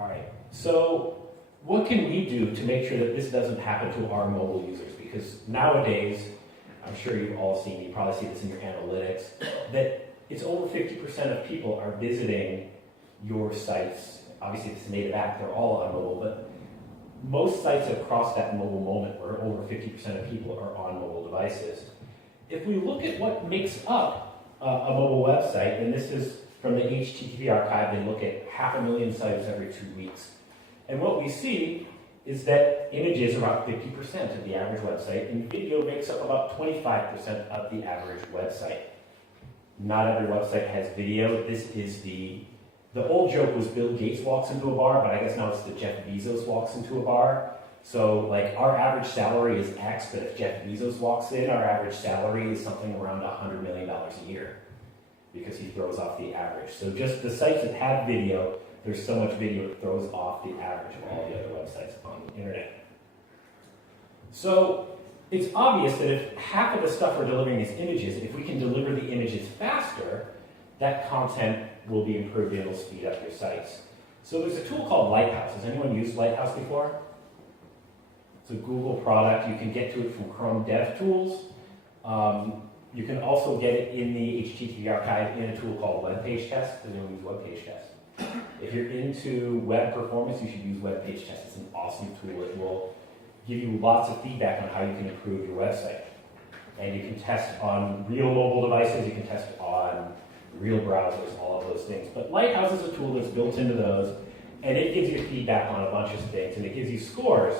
All right, so what can we do to make sure that this doesn't happen to our mobile users? Because nowadays, I'm sure you've all seen, you probably see this in your analytics, that it's over 50% of people are visiting your sites. Obviously, it's a native app, they're all on mobile, but most sites have crossed that mobile moment where over 50% of people are on mobile devices. If we look at what makes up a mobile website, and this is from the HTTP archive, they look at 500,000 sites every 2 weeks. And what we see is that images are about 50% of the average website, and video makes up about 25% of the average website. Not every website has video. This is the old joke was Bill Gates walks into a bar, but I guess now it's the Jeff Bezos walks into a bar. So like our average salary is X, but if Jeff Bezos walks in, our average salary is something around $100 million a year because he throws off the average. So just the sites that have video, there's so much video it throws off the average of all the other websites on the internet. So it's obvious that if half of the stuff we're delivering is images, if we can deliver the images faster, that content will be improved and it'll speed up your sites. So there's a tool called Lighthouse. Has anyone used Lighthouse before? It's a Google product. You can get to it from Chrome DevTools. You can also get it in the HTTP archive in a tool called Web Page Test. Does anyone use Web Page Test? If you're into web performance, you should use Web Page Test. It's an awesome tool. It will give you lots of feedback on how you can improve your website. And you can test on real mobile devices, you can test on real browsers, all of those things. But Lighthouse is a tool that's built into those, and it gives you feedback on a bunch of things, and it gives you scores.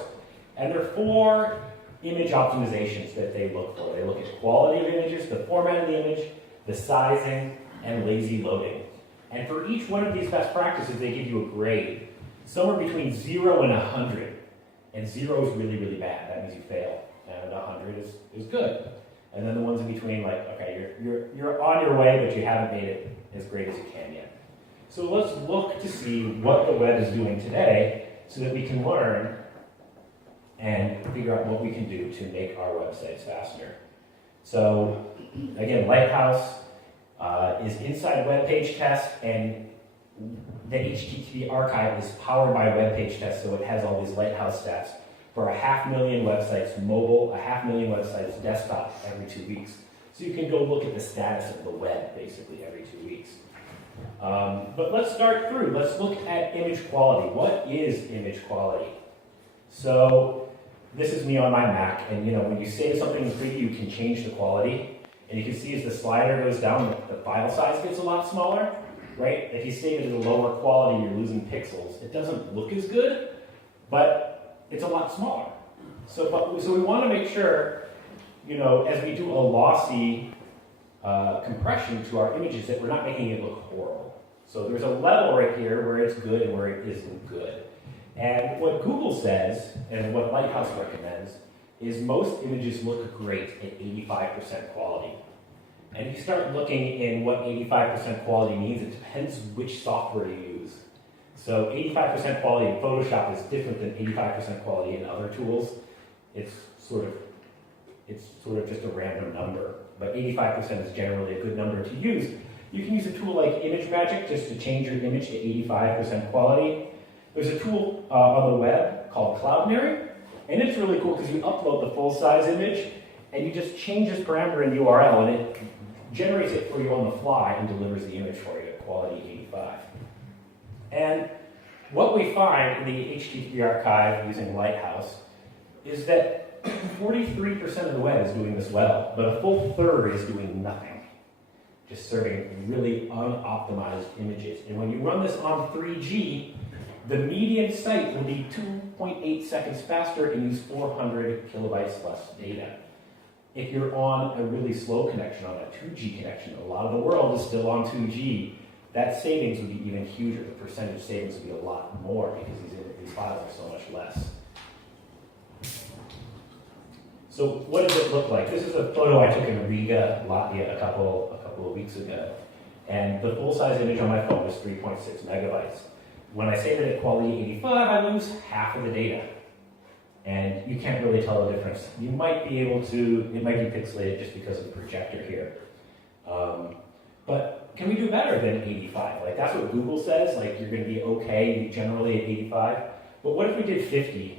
And there are 4 image optimizations that they look for. They look at quality of images, the format of the image, the sizing, and lazy loading. And for each one of these best practices, they give you a grade, somewhere between 0 and 100. And 0 is really, really bad. That means you fail. And 100 is good. And then the ones in between, like, okay, you're on your way, but you haven't made it as great as you can yet. So let's look to see what the web is doing today so that we can learn and figure out what we can do to make our websites faster. So again, Lighthouse is inside Web Page Test, and the HTTP archive is powered by Web Page Test, so it has all these Lighthouse stats for 500,000 websites mobile, 500,000 websites desktop every 2 weeks. So you can go look at the status of the web basically every 2 weeks. But let's start through. Let's look at image quality. What is image quality? So this is me on my Mac, and when you save something in preview, you can change the quality. And you can see as the slider goes down, the file size gets a lot smaller, right? If you save it at a lower quality, you're losing pixels. It doesn't look as good, but it's a lot smaller. So we want to make sure, as we do a lossy compression to our images, that we're not making it look horrible. So there's a level right here where it's good and where it isn't good. And what Google says, and what Lighthouse recommends, is most images look great at 85% quality. And if you start looking in what 85% quality means, it depends which software you use. So 85% quality in Photoshop is different than 85% quality in other tools. It's sort of just a random number, but 85% is generally a good number to use. You can use a tool like ImageMagick just to change your image to 85% quality. There's a tool on the web called Cloudinary, and it's really cool because you upload the full-size image, and you just change this parameter in the URL, and it generates it for you on the fly and delivers the image for you at quality 85. And what we find in the HTTP archive using Lighthouse is that 43% of the web is doing this well, but a full third is doing nothing, just serving really unoptimized images. And when you run this on 3G, the median site will be 2.8 seconds faster and use 400 kilobytes less data. If you're on a really slow connection, on a 2G connection, a lot of the world is still on 2G, that savings would be even huger. The percentage savings would be a lot more because these files are so much less. So what does it look like? This is a photo I took in Riga, Latvia, a couple of weeks ago. And the full-size image on my phone was 3.6 megabytes. When I save it at quality 85, I lose half of the data. And you can't really tell the difference. You might be able to, it might be pixelated just because of the projector here. But can we do better than 85? Like that's what Google says, like you're gonna be okay generally at 85. But what if we did 50?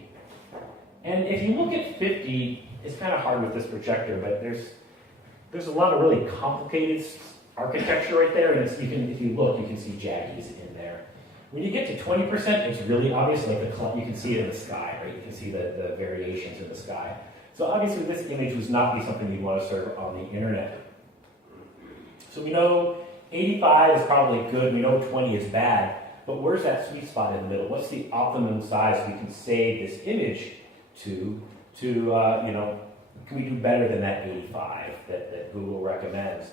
And if you look at 50, it's kind of hard with this projector, but there's a lot of really complicated architecture right there, and if you look, you can see jaggies in there. When you get to 20%, it's really obvious, like you can see it in the sky, right? You can see the variations in the sky. So obviously this image would not be something you'd want to serve on the internet. So we know 85 is probably good, we know 20 is bad, but where's that sweet spot in the middle? What's the optimum size we can save this image to can we do better than that 85 that Google recommends?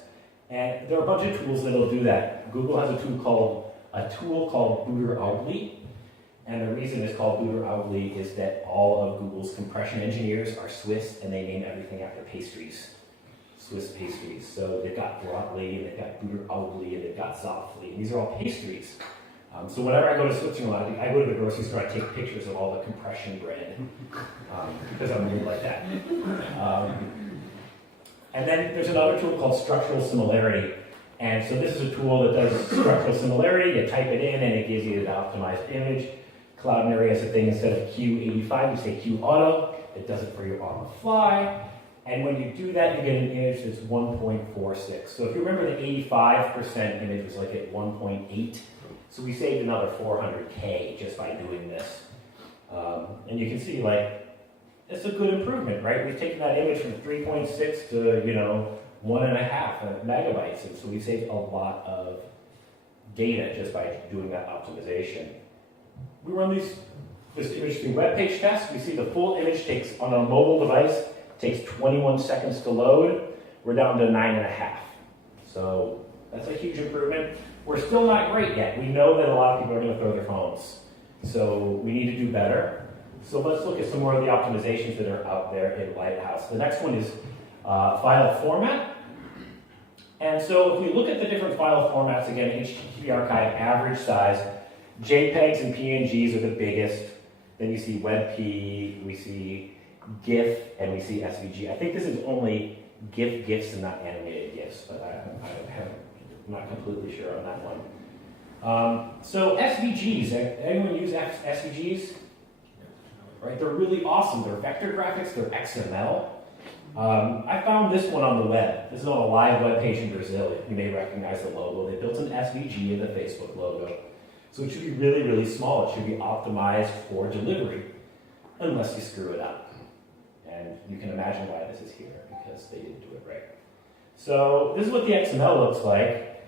And there are a bunch of tools that'll do that. Google has a tool called Booter Ugly, and the reason it's called Booter Ugly is that all of Google's compression engineers are Swiss, and they name everything after pastries, Swiss pastries. So they've got Brotli, and they've got Booter Ugly, and they've got Zopfli, and these are all pastries. So whenever I go to Switzerland, I go to the grocery store, I take pictures of all the compression bread, because I'm weird like that. And then there's another tool called Structural Similarity. And so this is a tool that does structural similarity. You type it in, and it gives you the optimized image. Cloudinary has a thing, instead of Q85, you say Q Auto. It does it for you on the fly. And when you do that, you get an image that's 1.46. So if you remember, the 85% image was like at 1.8. So we saved another 400K just by doing this. And you can see, like, it's a good improvement, right? We've taken that image from 3.6 to, 1.5 megabytes. And so we saved a lot of data just by doing that optimization. We run this image through web page tests. We see the full image takes, on a mobile device, takes 21 seconds to load. We're down to 9.5. So that's a huge improvement. We're still not great yet. We know that a lot of people are going to throw their phones. So we need to do better. So let's look at some more of the optimizations that are out there in Lighthouse. The next one is file format. And so if we look at the different file formats, again, HTTP archive, average size, JPEGs and PNGs are the biggest. Then you see WebP, we see GIF, and we see SVG. I think this is only GIFs and not animated GIFs, but I'm not completely sure on that one. So SVGs, anyone use SVGs? Right, they're really awesome. They're vector graphics, they're XML. I found this one on the web. This is on a live web page in Brazil. You may recognize the logo. They built an SVG in the Facebook logo. So it should be really, really small. It should be optimized for delivery, unless you screw it up. And you can imagine why this is here, because they didn't do it right. So this is what the XML looks like.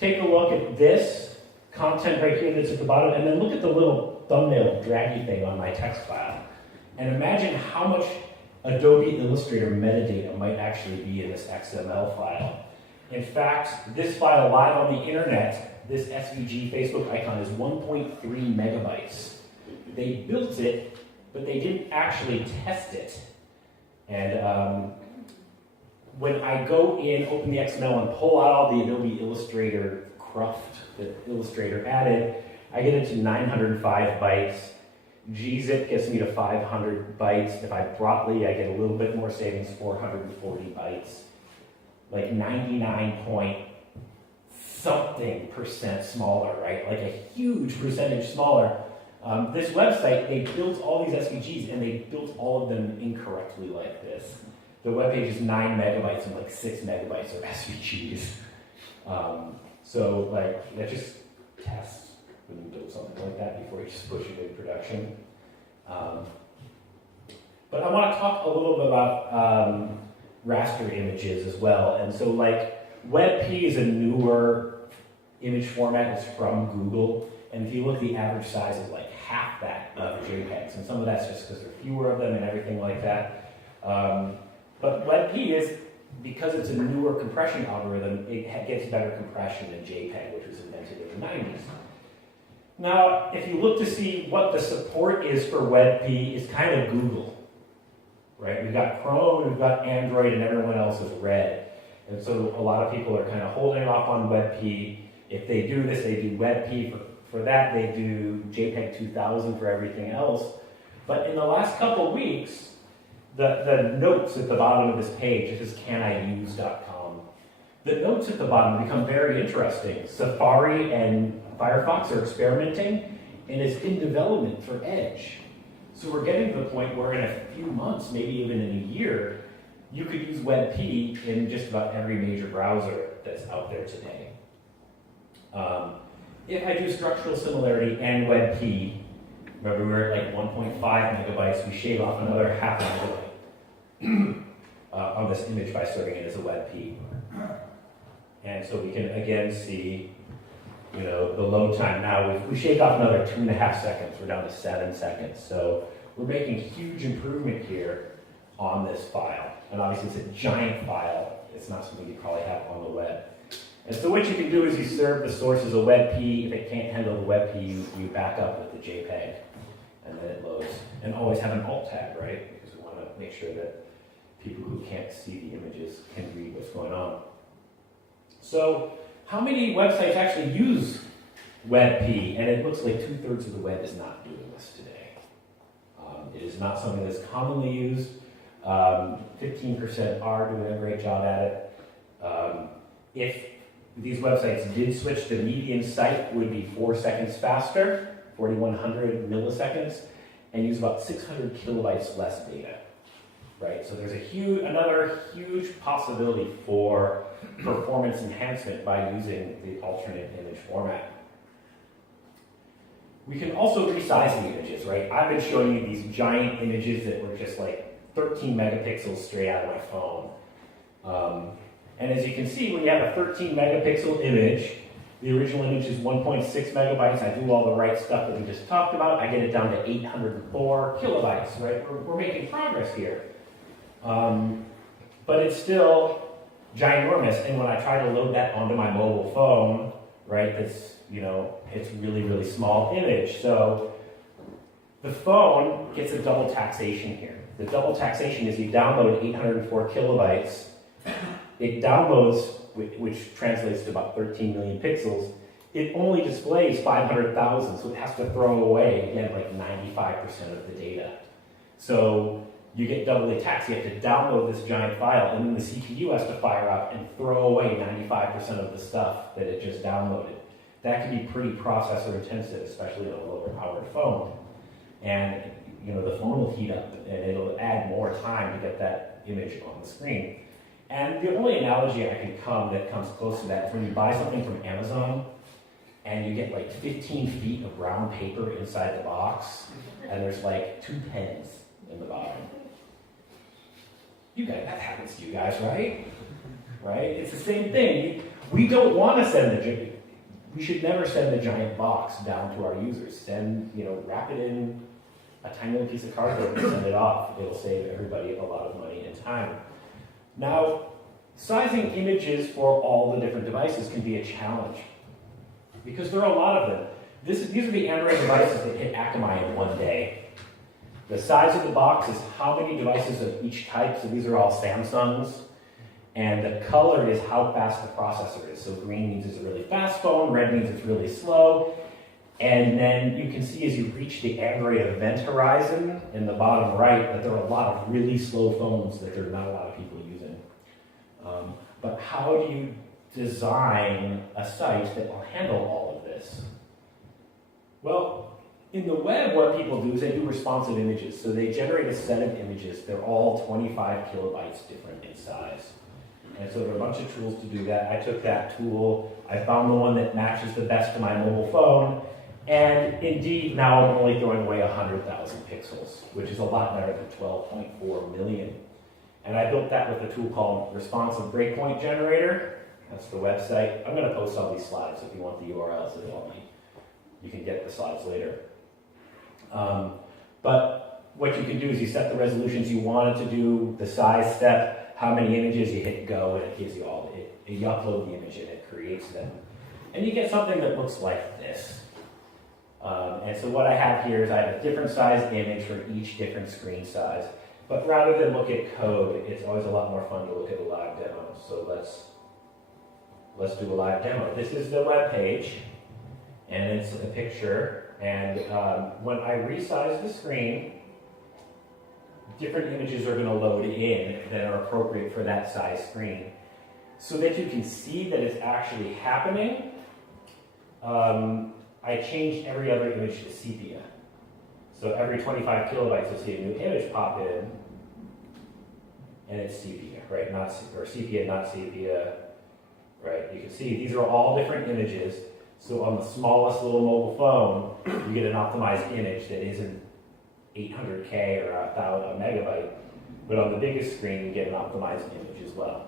Take a look at this content right here that's at the bottom, and then look at the little thumbnail draggy thing on my text file. And imagine how much Adobe Illustrator metadata might actually be in this XML file. In fact, this file live on the internet, this SVG Facebook icon, is 1.3 megabytes. They built it, but they didn't actually test it. And when I go in, open the XML, and pull out all the Adobe Illustrator cruft that Illustrator added, I get into 905 bytes. gzip gets me to 500 bytes. If I Brotli, I get a little bit more savings, 440 bytes. Like 99% smaller, right? Like a huge percentage smaller. This website, they built all these SVGs, and they built all of them incorrectly like this. The web page is 9 megabytes and like 6 megabytes of SVGs. So like, that just tests when you build something like that before you just push it in production. But I want to talk a little bit about raster images as well. And so like, WebP is a newer image format. It's from Google. And if you look, the average size is like half that of JPEGs. And some of that's just because there are fewer of them and everything like that. But WebP is, because it's a newer compression algorithm, it gets better compression than JPEG, which was invented in the 90s. Now, if you look to see what the support is for WebP, it's kind of Google, right? We've got Chrome, we've got Android, and everyone else is red. And so a lot of people are kind of holding off on WebP. If they do this, they do WebP. For that, they do JPEG 2000 for everything else. But in the last couple weeks, the notes at the bottom of this page, this is caniuse.com. the notes at the bottom become very interesting. Safari and Firefox are experimenting, and it's in development for Edge. So we're getting to the point where in a few months, maybe even in a year, you could use WebP in just about every major browser that's out there today. If I do structural similarity and WebP, remember we were at like 1.5 megabytes, we shave off another half a megabyte on this image by serving it as a WebP. And so we can again see, the load time now. We shaved off another 2.5 seconds. We're down to 7 seconds. So we're making huge improvement here on this file. And obviously it's a giant file. It's not something you probably have on the web. And so what you can do is you serve the source as a WebP. If it can't handle the WebP, you back up with the JPEG, and then it loads. And always have an alt tab, right? Because we want to make sure that people who can't see the images can read what's going on. So how many websites actually use WebP? And it looks like 2/3 of the web is not doing this today. It is not something that's commonly used. 15% are doing a great job at it. If these websites did switch, the median site would be 4 seconds faster, 4,100 milliseconds, and use about 600 kilobytes less data. Right, so there's another huge possibility for performance enhancement by using the alternate image format. We can also resize the images, right? I've been showing you these giant images that were just like 13 megapixels straight out of my phone. And as you can see, when you have a 13 megapixel image, the original image is 1.6 megabytes. I do all the right stuff that we just talked about. I get it down to 804 kilobytes, right? We're making progress here. But it's still ginormous, and when I try to load that onto my mobile phone, right, it's really, really small image. So the phone gets a double taxation here. The double taxation is you download 804 kilobytes, it downloads, which translates to about 13 million pixels, it only displays 500,000, so it has to throw away, again, like 95% of the data. So you get doubly taxed. You have to download this giant file, and then the CPU has to fire up and throw away 95% of the stuff that it just downloaded. That can be pretty processor intensive, especially on a lower powered phone. And the phone will heat up, and it'll add more time to get that image on the screen. And the only analogy I can that comes close to that is when you buy something from Amazon, and you get like 15 feet of brown paper inside the box, and there's like 2 pens in the bottom. That happens to you guys, right? Right? It's the same thing. We don't want to we should never send a giant box down to our users. Wrap it in a tiny little piece of cardboard and send it off. It'll save everybody a lot of money and time. Now, sizing images for all the different devices can be a challenge because there are a lot of them. These are the Android devices that hit Akamai in one day. The size of the box is how many devices of each type, so these are all Samsungs. And the color is how fast the processor is. So green means it's a really fast phone, red means it's really slow. And then you can see as you reach the Android event horizon in the bottom right that there are a lot of really slow phones that there are not a lot of people using. But how do you design a site that will handle all of this? Well, in the web, what people do is they do responsive images. So they generate a set of images. They're all 25 kilobytes different in size. And so there are a bunch of tools to do that. I took that tool. I found the one that matches the best to my mobile phone. And indeed, now I'm only throwing away 100,000 pixels, which is a lot better than 12.4 million. And I built that with a tool called Responsive Breakpoint Generator. That's the website. I'm going to post all these slides if you want the URLs as well. You can get the slides later. But what you can do is you set the resolutions you want it to do, the size step, how many images, you hit go, and it gives you all, you upload the image and it creates them. And you get something that looks like this. And so what I have here is I have a different size image for each different screen size. But rather than look at code, it's always a lot more fun to look at a live demo. So let's do a live demo. This is the web page, and it's a picture. And when I resize the screen, different images are going to load in that are appropriate for that size screen. so that you can see that it's actually happening, I changed every other image to sepia. So every 25 kilobytes, you'll see a new image pop in, and it's sepia, right? Not or sepia, not sepia, right? You can see these are all different images. So on the smallest little mobile phone, you get an optimized image that isn't 800K or a megabyte, but on the biggest screen, you get an optimized image as well.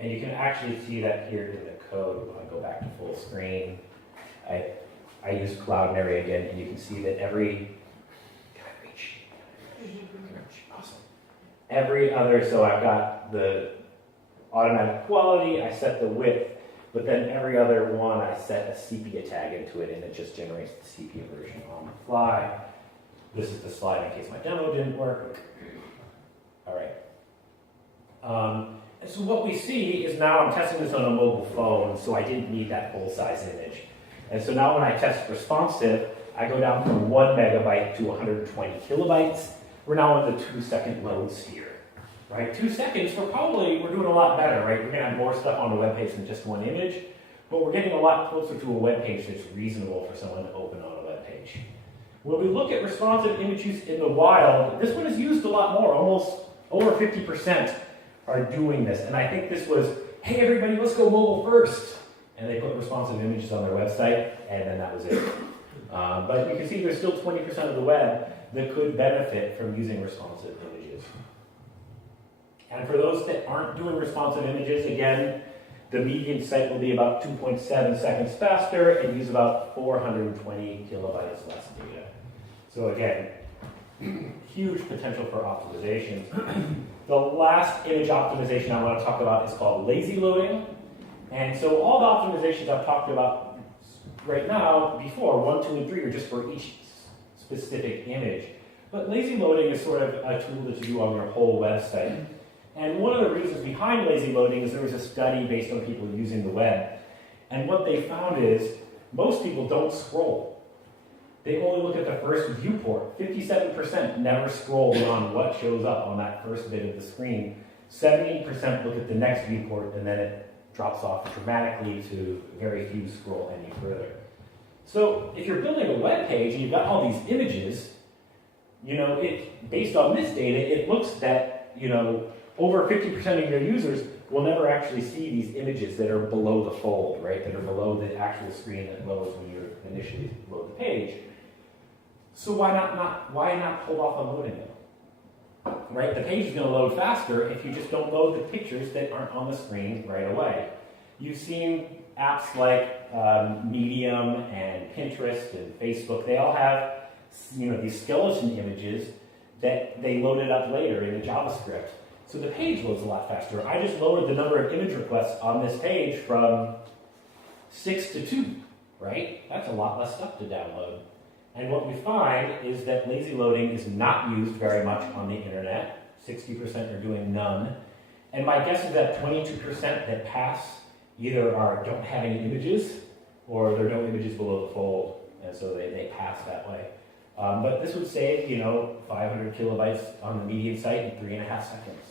And you can actually see that here in the code. When I go back to full screen, I use Cloudinary again, and you can see that every awesome. Every other, so I've got the automatic quality, I set the width, but then every other one I set a sepia tag into it, and it just generates the sepia version on the fly. This is the slide in case my demo didn't work. All right. And so what we see is now I'm testing this on a mobile phone, so I didn't need that full-size image. And so now when I test responsive, I go down from 1 megabyte to 120 kilobytes. We're now in the 2-second load sphere, right? 2 seconds, we're doing a lot better, right? We're gonna have more stuff on the web page than just one image, but we're getting a lot closer to a web page that's reasonable for someone to open on a web page. When we look at responsive image use in the wild, this one is used a lot more, almost over 50% are doing this. And I think this was, hey everybody, let's go mobile first. And they put responsive images on their website, and then that was it. But you can see there's still 20% of the web that could benefit from using responsive images. And for those that aren't doing responsive images, again, the median site will be about 2.7 seconds faster and use about 420 kilobytes less data. So again, huge potential for optimizations. The last image optimization I want to talk about is called lazy loading. And so all the optimizations I've talked about right now, before, 1, 2, and 3 are just for each specific image. But lazy loading is sort of a tool that you do on your whole website. And one of the reasons behind lazy loading is there was a study based on people using the web. And what they found is most people don't scroll. They only look at the first viewport. 57% never scroll beyond what shows up on that first bit of the screen. 70% look at the next viewport, and then it drops off dramatically to very few scroll any further. So if you're building a web page and you've got all these images, based on this data, it looks that, over 50% of your users will never actually see these images that are below the fold, right? That are below the actual screen that loads when you initially load the page. So why not hold off on loading it? Right? The page is going to load faster if you just don't load the pictures that aren't on the screen right away. You've seen apps like Medium and Pinterest and Facebook. They all have these skeleton images that they loaded up later in the JavaScript. So the page loads a lot faster. I just lowered the number of image requests on this page from 6 to 2, right? That's a lot less stuff to download. And what we find is that lazy loading is not used very much on the internet. 60% are doing none. And my guess is that 22% that pass either don't have any images, or there are no images below the fold, and so they pass that way. But this would save, 500 kilobytes on the median site in 3.5 seconds.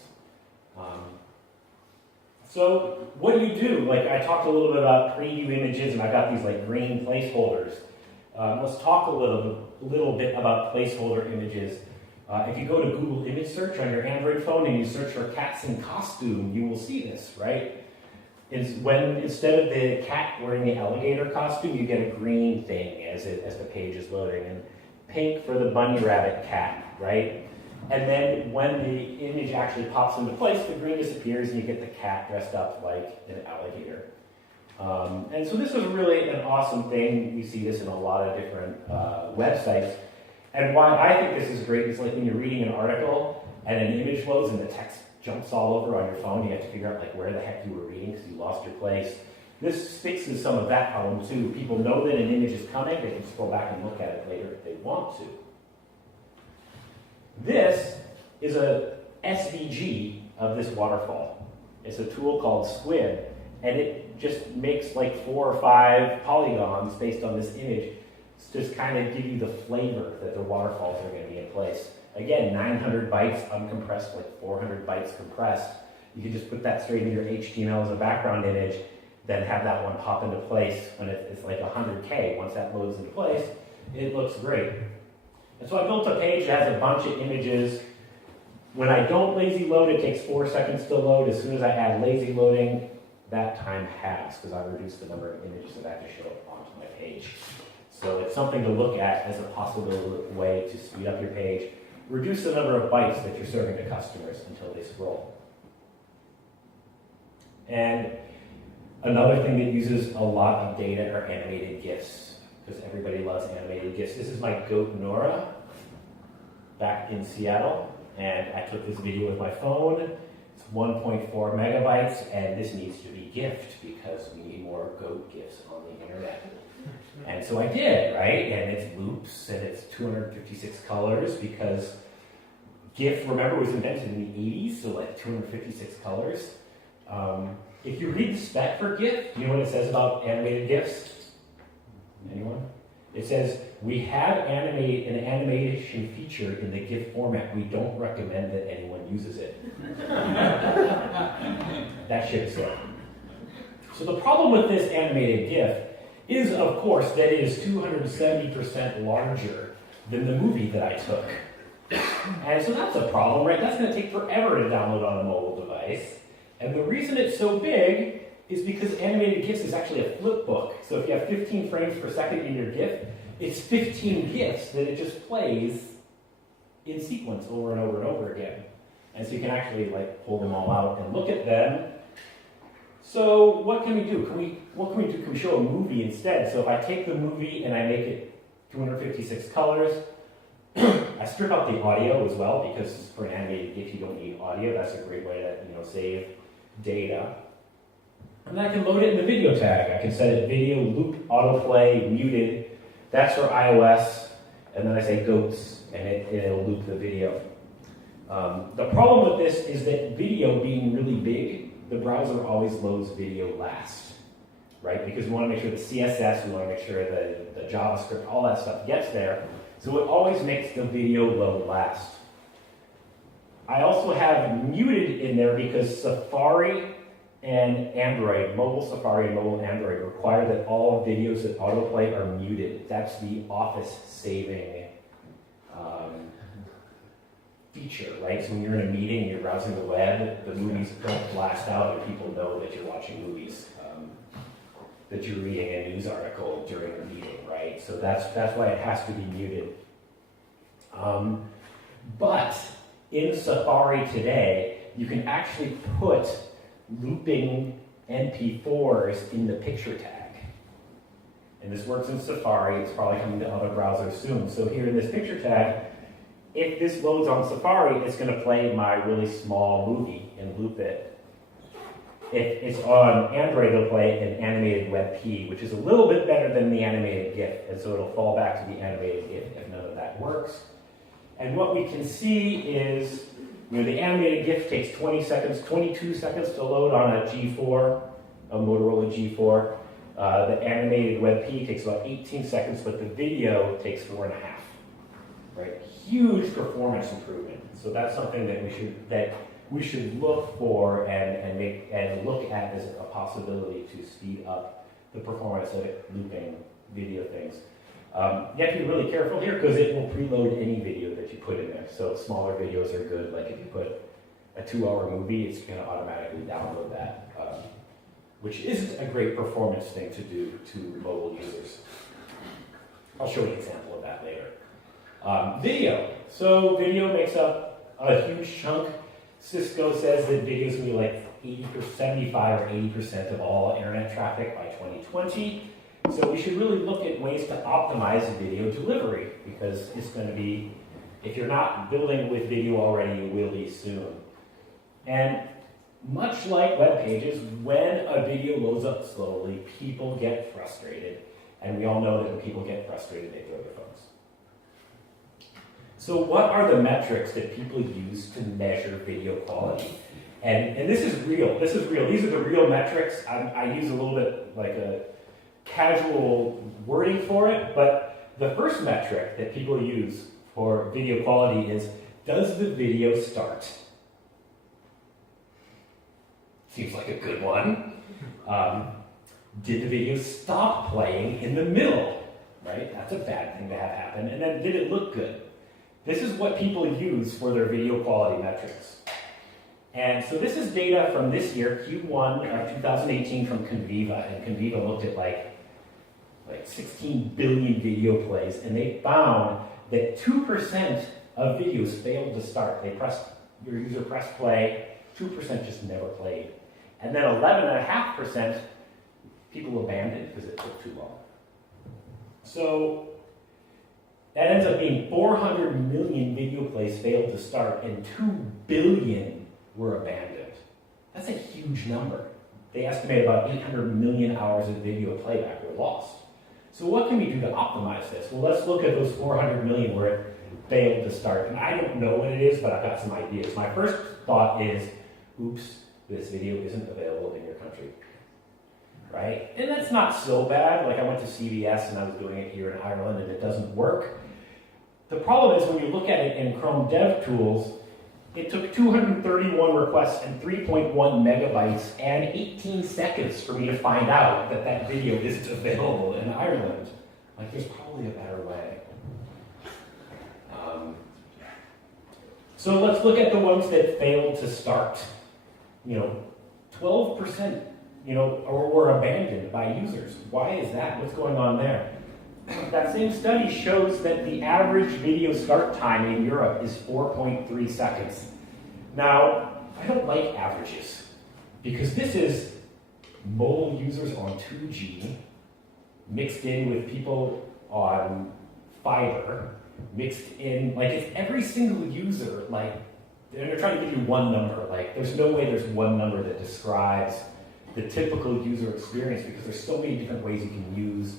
So what do you do? Like I talked a little bit about preview images, and I got these like green placeholders. Let's talk a little bit about placeholder images. If you go to Google Image Search on your Android phone and you search for cats in costume, you will see this, right? When instead of the cat wearing the alligator costume, you get a green thing as the page is loading, and pink for the bunny rabbit cat, right? And then when the image actually pops into place, the green disappears and you get the cat dressed up like an alligator. And so this was really an awesome thing. We see this in a lot of different websites. And why I think this is great is like when you're reading an article and an image loads and the text jumps all over on your phone, you have to figure out like where the heck you were reading because you lost your place. This fixes some of that problem too. People know that an image is coming, they can scroll back and look at it later if they want to. This is a SVG of this waterfall. It's a tool called Squid, and it just makes like 4 or 5 polygons based on this image to just kind of give you the flavor that the waterfalls are going to be in place. Again, 900 bytes uncompressed, like 400 bytes compressed. You can just put that straight in your HTML as a background image, then have that one pop into place when it's like 100K. Once that loads into place, it looks great. And so I built a page that has a bunch of images. When I don't lazy load, it takes 4 seconds to load. As soon as I add lazy loading, that time halves because I reduced the number of images that I have to show onto my page. So it's something to look at as a possible way to speed up your page, reduce the number of bytes that you're serving to customers until they scroll. And another thing that uses a lot of data are animated GIFs, because everybody loves animated GIFs. This is my goat Nora back in Seattle, and I took this video with my phone. It's 1.4 megabytes, and this needs to be GIFed because we need more goat GIFs on the internet. And so I did, right? And it's loops, and it's 256 colors because GIF, remember, was invented in the 80s, so like 256 colors. If you read the spec for GIF, you know what it says about animated GIFs? Anyone? It says, we have an animation feature in the GIF format. We don't recommend that anyone uses it. That shit's so. So the problem with this animated GIF is, of course, that it is 270% larger than the movie that I took. And so that's a problem, right? That's going to take forever to download on a mobile device. And the reason it's so big is because animated GIFs is actually a flip book. So if you have 15 frames per second in your GIF, it's 15 GIFs that it just plays in sequence over and over and over again. And so you can actually like pull them all out and look at them. So what can we do? What can we do? Can we show a movie instead? So if I take the movie and I make it 256 colors, I strip out the audio as well, because for an animated GIF you don't need audio. That's a great way to save data. And then I can load it in the video tag. I can set it video, loop, autoplay, muted. That's for iOS. And then I say goats, and it'll loop the video. The problem with this is that video being really big, the browser always loads video last, right? Because we want to make sure the CSS, we want to make sure the JavaScript, all that stuff gets there. So it always makes the video load last. I also have muted in there because Safari and Android, mobile Safari and mobile Android, require that all videos that autoplay are muted. That's the Office saving feature, right? So when you're in a meeting and you're browsing the web, the movies don't blast out and people know that you're watching movies, that you're reading a news article during a meeting, right? So that's why it has to be muted. But in Safari today, you can actually put looping MP4s in the picture tag. And this works in Safari. It's probably coming to other browsers soon. So here in this picture tag, if this loads on Safari, it's going to play my really small movie and loop it. If it's on Android, it'll play an animated WebP, which is a little bit better than the animated GIF. And so it'll fall back to the animated GIF if none of that works. And what we can see is, the animated GIF takes 22 seconds to load on a G4, a Motorola G4. The animated WebP takes about 18 seconds, but the video takes 4.5. Right? Huge performance improvement. So that's something that we should look for and look at as a possibility to speed up the performance of looping video things. You have to be really careful here because it will preload any video that you put in there. So smaller videos are good. Like if you put a 2-hour movie, it's going to automatically download that, which isn't a great performance thing to do to mobile users. I'll show you an example of that later. Video. So video makes up a huge chunk. Cisco says that video is going to be like 75 or 80% of all internet traffic by 2020. So we should really look at ways to optimize video delivery, because it's going to be, if you're not building with video already, you will be soon. And much like web pages, when a video loads up slowly, people get frustrated. And we all know that when people get frustrated, they throw their phones. So what are the metrics that people use to measure video quality? And this is real. These are the real metrics. I use a little bit like a casual wording for it, but the first metric that people use for video quality is, does the video start? Seems like a good one. Did the video stop playing in the middle? Right? That's a bad thing to have happen. And then did it look good? This is what people use for their video quality metrics. And so this is data from this year, Q1 of 2018 from Conviva. And Conviva looked at like 16 billion video plays, and they found that 2% of videos failed to start. Your user pressed play, 2% just never played. And then 11.5% people abandoned because it took too long. So that ends up being 400 million video plays failed to start, and 2 billion were abandoned. That's a huge number. They estimate about 800 million hours of video playback were lost. So what can we do to optimize this? Well, let's look at those 400 million where it failed to start. And I don't know what it is, but I've got some ideas. My first thought is, oops, this video isn't available in your country. Right? And that's not so bad. Like I went to CVS and I was doing it here in Ireland and it doesn't work. The problem is when you look at it in Chrome DevTools, it took 231 requests and 3.1 megabytes and 18 seconds for me to find out that that video isn't available in Ireland. Like there's probably a better way. So let's look at the ones that failed to start. 12%, were abandoned by users. Why is that? What's going on there? That same study shows that the average video start time in Europe is 4.3 seconds. Now, I don't like averages because this is mobile users on 2G mixed in with people on fiber, mixed in, it's every single user, and they're trying to give you one number. There's no way there's one number that describes the typical user experience because there's so many different ways you can use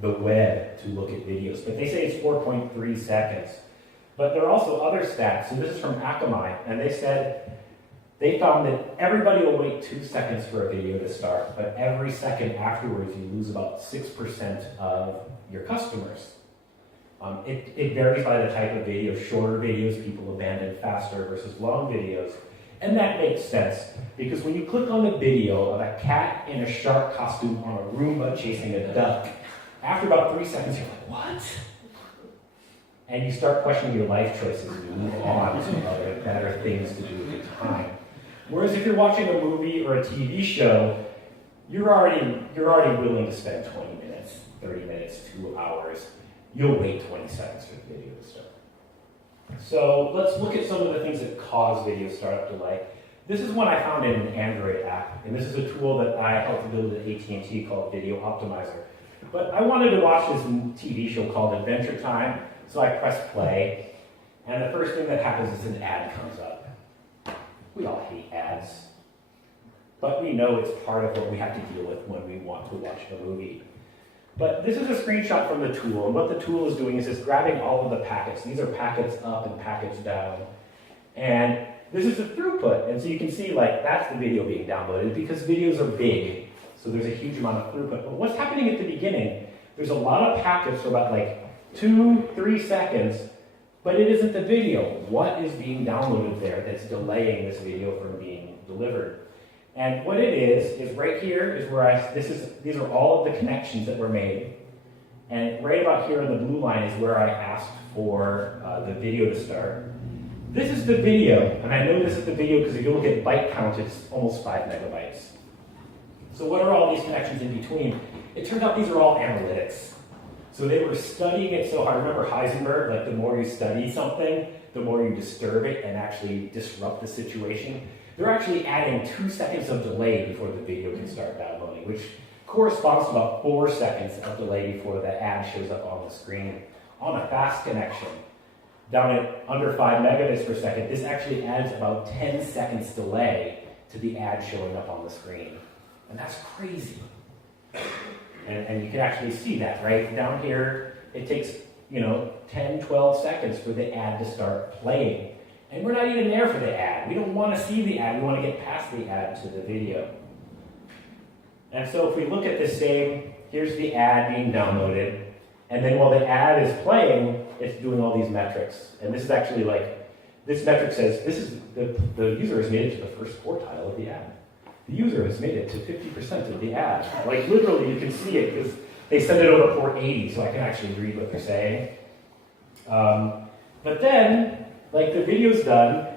the web to look at videos. But they say it's 4.3 seconds. But there are also other stats. So this is from Akamai, and they said they found that everybody will wait 2 seconds for a video to start, but every second afterwards you lose about 6% of your customers. It varies by the type of video. Shorter videos, people abandon faster versus long videos. And that makes sense, because when you click on the video of a cat in a shark costume on a Roomba chasing a duck, after about 3 seconds, you're like, what? And you start questioning your life choices and you move on to other better things to do with your time. Whereas if you're watching a movie or a TV show, you're already willing to spend 20 minutes, 30 minutes, 2 hours. You'll wait 20 seconds for the video to start. So let's look at some of the things that cause video startup delay. This is one I found in an Android app, and this is a tool that I helped build at AT&T called Video Optimizer. But I wanted to watch this TV show called Adventure Time, so I pressed play, and the first thing that happens is an ad comes up. We all hate ads, but we know it's part of what we have to deal with when we want to watch a movie. But this is a screenshot from the tool, and what the tool is doing is it's grabbing all of the packets. These are packets up and packets down. And this is the throughput, and so you can see that's the video being downloaded because videos are big, so there's a huge amount of throughput. But what's happening at the beginning, there's a lot of packets for about 2-3 seconds, but it isn't the video. What is being downloaded there that's delaying this video from being delivered? And what it is right here is where these are all of the connections that were made. And right about here in the blue line is where I asked for the video to start. This is the video, and I know this is the video because if you look at byte count, it's almost 5 megabytes. So what are all these connections in between? It turns out these are all analytics. So they were studying it so hard. Remember Heisenberg, the more you study something, the more you disturb it and actually disrupt the situation. They're actually adding 2 seconds of delay before the video can start downloading, which corresponds to about 4 seconds of delay before the ad shows up on the screen. On a fast connection, down at under 5 megabits per second, this actually adds about 10 seconds delay to the ad showing up on the screen. And that's crazy. And you can actually see that, right? Down here, it takes 10, 12 seconds for the ad to start playing. And we're not even there for the ad. We don't want to see the ad. We want to get past the ad to the video. And so if we look at the same, here's the ad being downloaded. And then while the ad is playing, it's doing all these metrics. And this is actually this metric says the user has made it to the first quartile of the ad. the user has made it to 50% of the ad. Like literally you can see it because they send it over port 80, so I can actually read what they're saying. But then, like the video's done,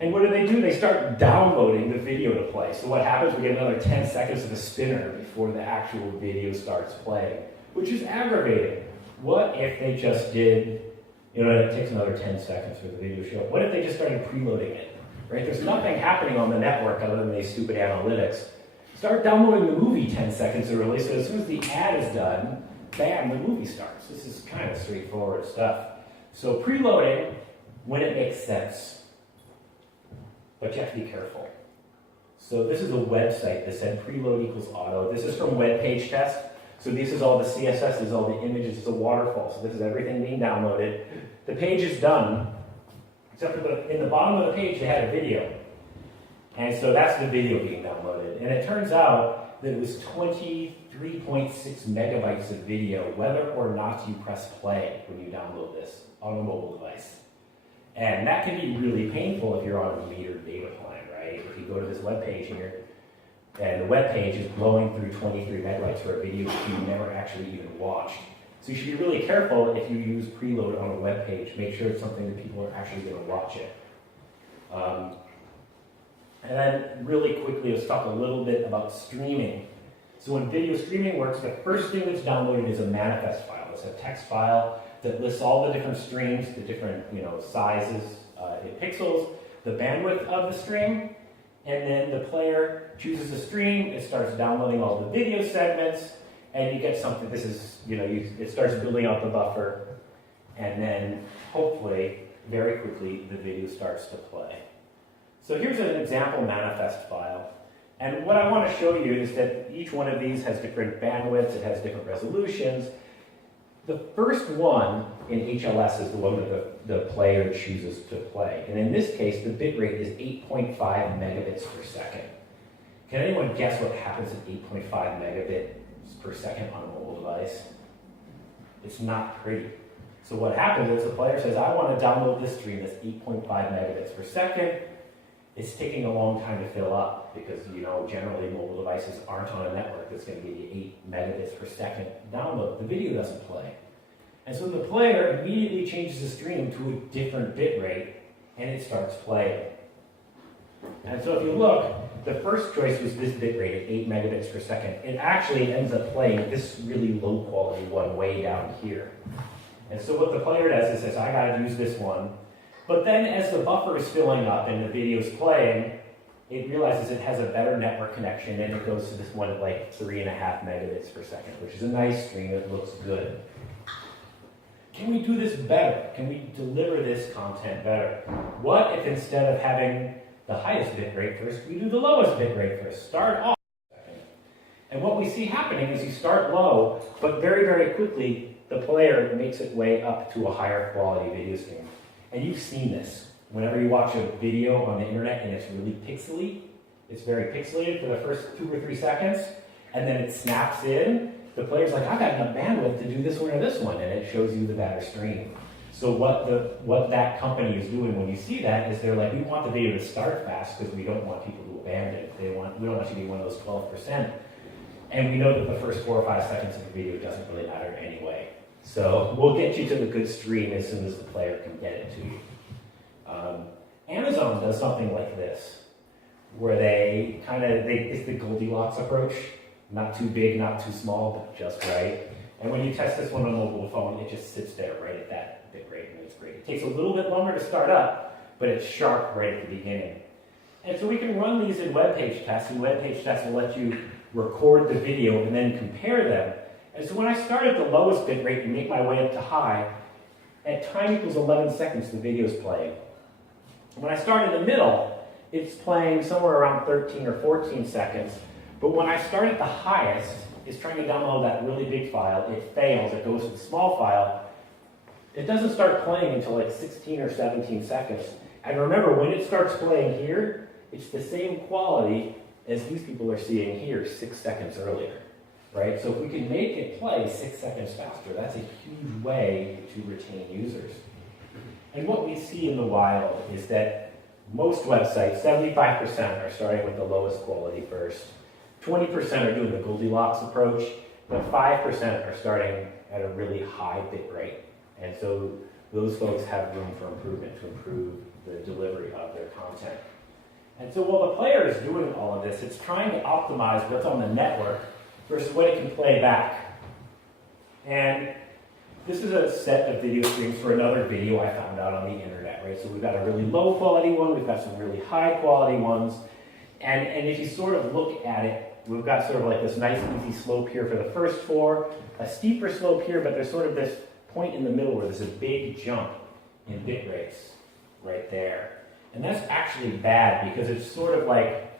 and what do? They start downloading the video to play. So what happens, we get another 10 seconds of a spinner before the actual video starts playing, which is aggravating. What if they just did, it takes another 10 seconds for the video to show up. What if they just started preloading it, right? There's nothing happening on the network other than these stupid analytics. Start downloading the movie 10 seconds early, so as soon as the ad is done, bam, the movie starts. This is kind of straightforward stuff. So preloading, when it makes sense, but you have to be careful. So this is a website that said preload equals auto. This is from Web Page Test. So this is all the CSS, this is all the images, it's a waterfall. So this is everything being downloaded. The page is done, except for in the bottom of the page they had a video. And so that's the video being downloaded. And it turns out that it was 23.6 megabytes of video, whether or not you press play when you download this on a mobile device. And that can be really painful if you're on a metered data plan, right? If you go to this web page and the web page is blowing through 23 megabytes for a video that you never actually even watched. So you should be really careful if you use preload on a web page. Make sure it's something that people are actually going to watch it. And then really quickly, let's talk a little bit about streaming. So when video streaming works, the first thing that's downloaded is a manifest file. It's a text file that lists all the different streams, the different sizes in pixels, the bandwidth of the stream, and then the player chooses a stream, it starts downloading all the video segments, and you get something. This is, it starts building out the buffer, and then hopefully, very quickly, the video starts to play. So here's an example manifest file. And what I want to show you is that each one of these has different bandwidths, it has different resolutions. The first one in HLS is the one that the player chooses to play. And in this case, the bit rate is 8.5 megabits per second. Can anyone guess what happens at 8.5 megabits per second on a mobile device? It's not pretty. So what happens is the player says, I want to download this stream that's 8.5 megabits per second. It's taking a long time to fill up because, generally mobile devices aren't on a network that's going to give you 8 megabits per second download. The video doesn't play. And so the player immediately changes the stream to a different bit rate and it starts playing. And so if you look, the first choice was this bit rate at 8 megabits per second. It actually ends up playing this really low quality one way down here. And so what the player does is says, I got to use this one. But then as the buffer is filling up and the video is playing, it realizes it has a better network connection and it goes to this one at like 3.5 megabits per second, which is a nice stream that looks good. Can we do this better? Can we deliver this content better? What if instead of having the highest bit rate first, we do the lowest bit rate first? Start off. And what we see happening is you start low, but very, very quickly, the player makes its way up to a higher quality video stream. And you've seen this. Whenever you watch a video on the internet and it's really pixely, it's very pixelated for the first 2 or 3 seconds, and then it snaps in, the player's like, I've got enough bandwidth to do this one or this one, and it shows you the better stream. So what that company is doing when you see that is they're like, we want the video to start fast because we don't want people to abandon it. We don't want you to be one of those 12%. And we know that the first 4 or 5 seconds of the video doesn't really matter anyway. So we'll get you to the good stream as soon as the player can get it to you. Amazon does something like this, where it's the Goldilocks approach. Not too big, not too small, but just right. And when you test this one on a mobile phone, it just sits there right at that bit rate, and it's great. It takes a little bit longer to start up, but it's sharp right at the beginning. And so we can run these in web page tests, and web page tests will let you record the video and then compare them. And so when I start at the lowest bit rate and make my way up to high, at time equals 11 seconds, the video is playing. When I start in the middle, it's playing somewhere around 13 or 14 seconds. But when I start at the highest, it's trying to download that really big file. It fails. It goes to the small file. It doesn't start playing until like 16 or 17 seconds. And remember, when it starts playing here, it's the same quality as these people are seeing here 6 seconds earlier. Right? So if we can make it play 6 seconds faster, that's a huge way to retain users. And what we see in the wild is that most websites, 75% are starting with the lowest quality first. 20% are doing the Goldilocks approach, but 5% are starting at a really high bit rate. And so those folks have room for improvement to improve the delivery of their content. And so while the player is doing all of this, it's trying to optimize what's on the network versus what it can play back. And this is a set of video streams for another video I found out on the internet, right? So we've got a really low quality one, we've got some really high quality ones. And if you sort of look at it, we've got sort of like this nice easy slope here for the first four, a steeper slope here, but there's sort of this point in the middle where there's a big jump in bit rates right there. And that's actually bad because it's sort of like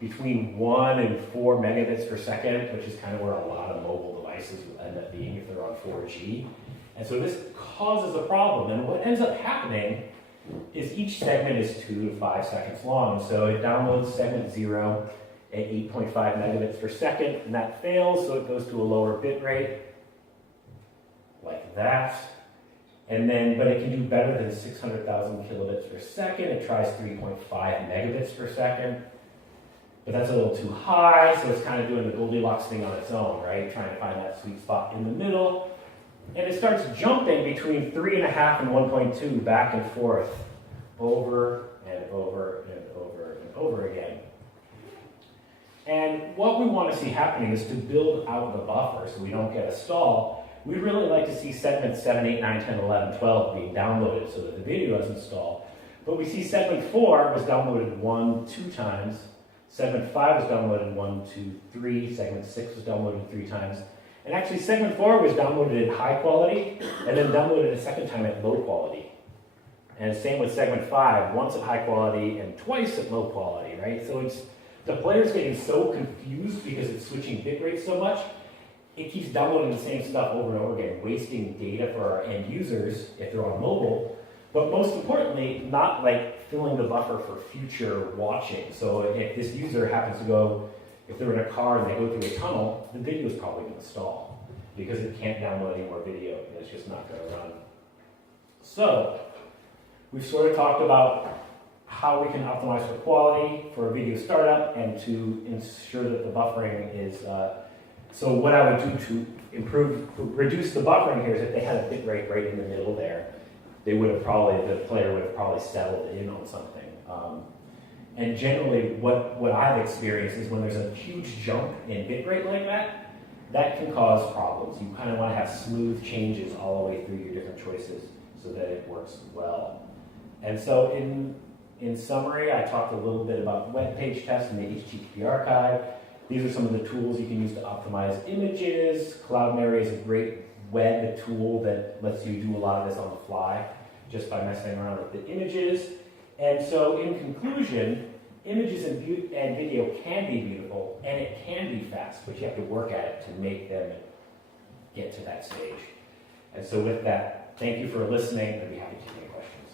between 1 and 4 megabits per second, which is kind of where a lot of mobile devices will end up being if they're on 4G. And so this causes a problem. And what ends up happening is each segment is 2 to 5 seconds long. So it downloads segment 0 at 8.5 megabits per second, and that fails, so it goes to a lower bit rate, like that. And then, but it can do better than 600,000 kilobits per second. It tries 3.5 megabits per second. But that's a little too high, so it's kind of doing the Goldilocks thing on its own, right? Trying to find that sweet spot in the middle. And it starts jumping between 3.5 and 1.2 back and forth, over and over and over and over again. And what we want to see happening is to build out the buffer so we don't get a stall. We'd really like to see segments 7, 8, 9, 10, 11, 12 being downloaded so that the video doesn't stall. But we see segment 4 was downloaded 1, 2 times. Segment 5 was downloaded 1, 2, 3. Segment 6 was downloaded 3 times. And actually segment 4 was downloaded in high quality and then downloaded a second time at low quality. And same with segment 5, once at high quality and twice at low quality, right? So it's the player's getting so confused because it's switching bit rates so much, it keeps downloading the same stuff over and over again, wasting data for our end users if they're on mobile, but most importantly, not like filling the buffer for future watching. So if this user happens to go, if they're in a car and they go through a tunnel, the video is probably going to stall because it can't download any more video and it's just not going to run. So we've sort of talked about how we can optimize for quality for a video startup and to ensure that the buffering is, so what I would do to reduce the buffering here is if they had a bit rate right in the middle there, they would have probably, the player would have probably settled in on something. And generally what I've experienced is when there's a huge jump in bit rate like that, that can cause problems. You kind of want to have smooth changes all the way through your different choices so that it works well. And so in summary, I talked a little bit about web page tests and the HTTP archive. These are some of the tools you can use to optimize images. Cloudinary is a great web tool that lets you do a lot of this on the fly just by messing around with the images. And so in conclusion, images and video can be beautiful and it can be fast, but you have to work at it to make them get to that stage. And so with that, thank you for listening. I'd be happy to take any questions.